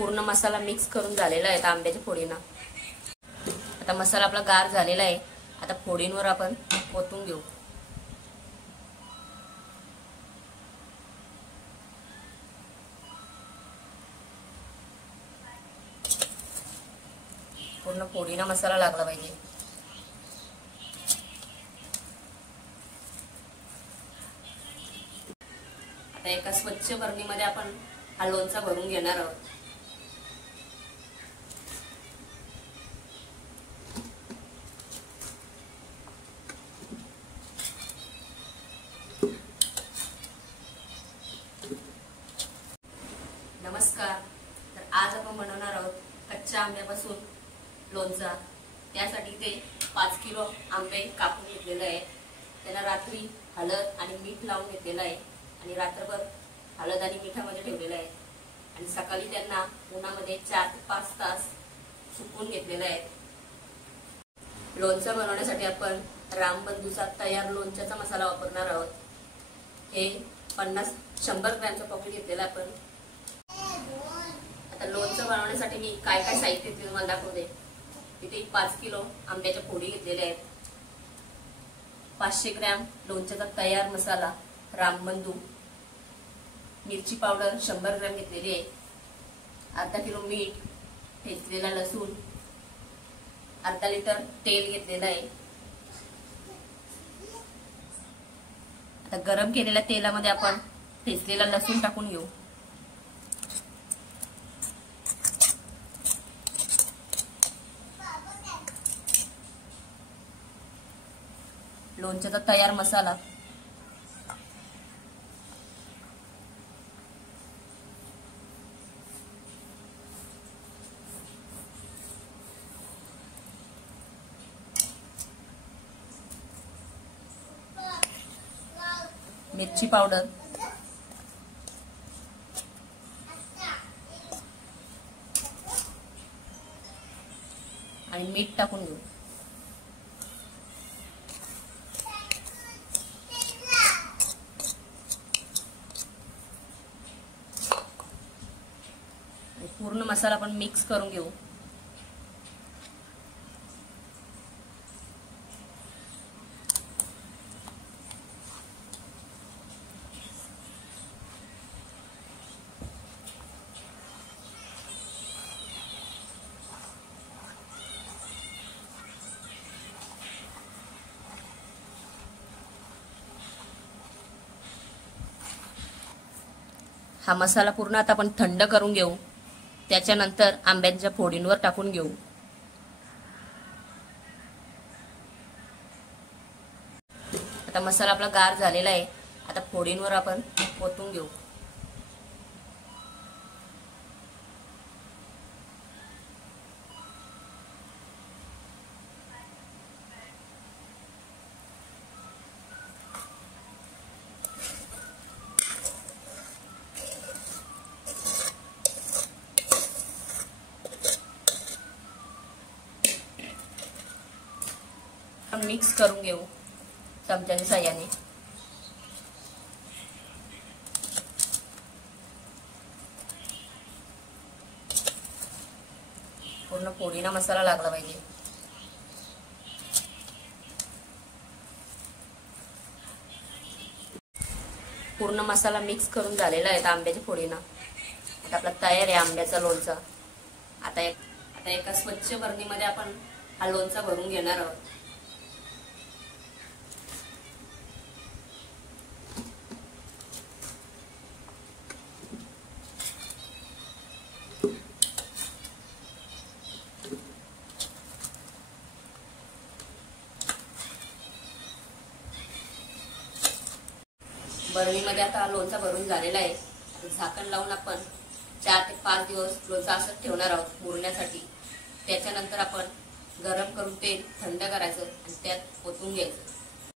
पूर्ण मसाला मिक्स करून झालेला आहे आंब्याच्या फोडीनं। आता मसाला आपला गार झालेला आहे। आता फोडींवर आपण ओतून घेऊ। पूर्ण फोडीनं मसाला लागला पाहिजे। आता एका स्वच्छ बरणीमध्ये आपण हा लोणचा भरून घेणार आहोत। नमस्कार, तर आज आपण बनवणार आहोत कच्च्या आंब्यापासून लोणचा। त्यासाठी ते 5 किलो आंबे कापून घेतलेले आहे। त्याला रात्री हळद आणि मीठ लावून घेतलेलं आहे आणि रात्रभर हळद आणि मिठामध्ये ठेवलेलं आहे आणि सकाळी त्यांना उन्हामध्ये 4 ते 5 तास सुकवून घेतलेलं आहे। लोणचं बनवण्यासाठी आपण रामबंधूचा तयार लोणच्याचा मसाला वापरणार आहोत। हे 100 ग्रॅमचं पॉकेट घेतलेलं आपण। आता लोणचं बनवण्यासाठी मी काय काय साहित्य ते तुम्हाला दाखवते। इथे 5 किलो आंब्याच्या फोडी घेतलेल्या आहेत, 500 ग्रॅम लोणच्याचा तयार मसाला रामबंधू, मिरची पावडर 100 ग्रॅम घेतलेली आहे, अर्धा किलो मीठ, ठेचलेला लसूण, अर्धा लिटर तेल घेतलेलं आहे। आता गरम केलेल्या तेलामध्ये आपण ठेचलेला लसूण टाकून घेऊ। लोणच्याचा तयार मसाला, मिरची पावडर, आणि मीठ टाकून घेऊ। पूर्ण मसाला आपण मिक्स करून घेऊ। हा मसाला पूर्ण आता आपण थंड करून घेऊ। त्याच्यानंतर आंब्याच्या फोडींवर टाकून घेऊ। आता मसाला आपला गार झालेला आहे। आता फोडींवर आपण ओतून घेऊ। मिक्स करून घेऊ चमच्याच्या साहाय्याने। पूर्ण फोडीना मसाला लागला पाहिजे। पूर्ण मसाला मिक्स करून झालेला आहे आंब्याच्या फोडीना। आता आपला तयार आहे आंब्याचा लोणचा। आता एका स्वच्छ बरणीमध्ये आपण हा लोणचा भरून घेणार आहोत। बरणीमध्ये आता लोणचा भरून झालेला आहे। झाकण लावून आपण 4 ते 5 दिवस लोणचा असं ठेवणार आहोत मुरण्यासाठी। त्याच्यानंतर आपण गरम करून तेल थंड करायचं आणि त्यात ओतून घ्यायचं।